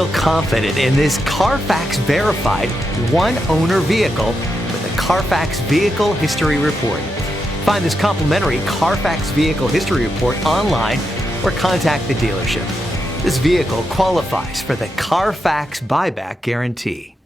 Feel confident in this Carfax verified one-owner vehicle with a Carfax Vehicle History Report. Find this complimentary Carfax Vehicle History Report online or contact the dealership. This vehicle qualifies for the Carfax Buyback Guarantee.